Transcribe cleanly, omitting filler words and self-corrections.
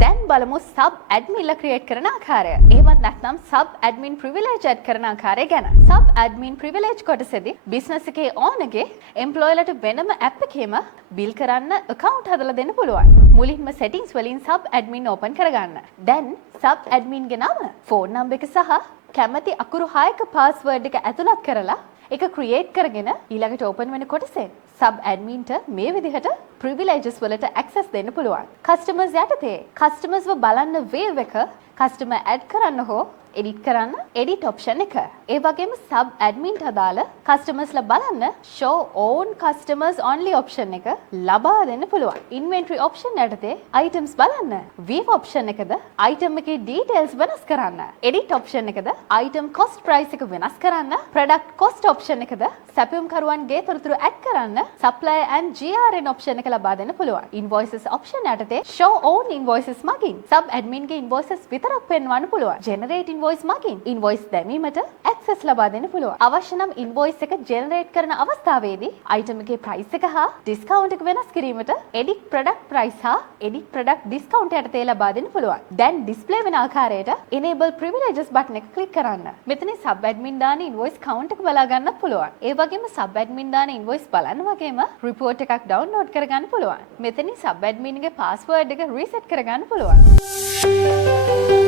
දැන් බලමු sub ඇඩ්මින්ලා create කරන ආකාරය. එහෙමත් නැත්නම් සබ් ඇඩ්මින් ප්‍රිවිලේජ් ඇඩ් කරන ආකාරය ගැන. සබ් ඇඩ්මින් ප්‍රිවිලේජ් කොටසේදී බිස්නස් එකේ ඕනගේ එම්ප්ලොයිලට වෙනම ඇප් එකේම බිල් කරන්න account හදලා දෙන්න පුළුවන්. මුලින්ම settings වලින් සබ් ඇඩ්මින් open කරගන්න. දැන් සබ් ඇඩ්මින් ගේ නම, phone number එක සහ කැමති අකුරු 6ක password එක ඇතුළත් කරලා ඒක ක්‍රියේට් කරගෙන ඊළඟට ඕපන් වෙන කොටසෙන් සබ් ඇඩ්මින්ට මේ විදිහට ප්‍රිවිලේජස් වලට ඇක්සස් දෙන්න පුළුවන්. කස්ටමර්ස් යටතේ කස්ටමර්ස්ව බලන්න වේව් එක කස්ටමර් ඇඩ් කරන්න හෝ එඩිට් කරන්න එඩිට් ඔප්ෂන් එක. ඒ වගේම සබ් ඇඩ්මින්ට අදාළ කස්ටමර්ස්ලා බලන්න show own customers only option එක ලබා දෙන්න පුළුවන්. ඉන්වෙන්ටරි ඔප්ෂන් යටතේ items බලන්න view ඔප්ෂන් එකද item එකේ details වෙනස් කරන්න. එඩිට් ඔප්ෂන් එකද item cost price එක වෙනස් කරන්න. product cost ඔප්ෂන් එකද සැපයුම්කරුවන්ගේ තොරතුරු ඇඩ් කරන්න. supplier and GRN ඔප්ෂන් එක ලබා දෙන්න පුළුවන්. invoices ඔප්ෂන් යටතේ show own invoices මගින් සබ් ඇඩ්මින්ගේ invoices විතරක් පෙන්වන්න පුළුවන්. generate invoice මගින් invoice දැමීමට access ලබා දෙන්න පුළුවන්. අවශ්‍ය නම් invoice එක generate කරන අවස්ථාවේදී item එකේ price එක හා discount එක වෙනස් කිරීමට edit product price හා edit product discount යටතේ ලබා දෙන්න පුළුවන්. දැන් display වෙන ආකාරයට enable privileges button එක click කරන්න. මෙතනින් sub admin දාන invoice count එක බලා ගන්නත් පුළුවන්. ඒ වගේම sub admin දාන invoice බලන්න වගේම report එකක් download කරගන්න පුළුවන්. මෙතනින් sub admin ගේ password එක reset කරගන්න පුළුවන්.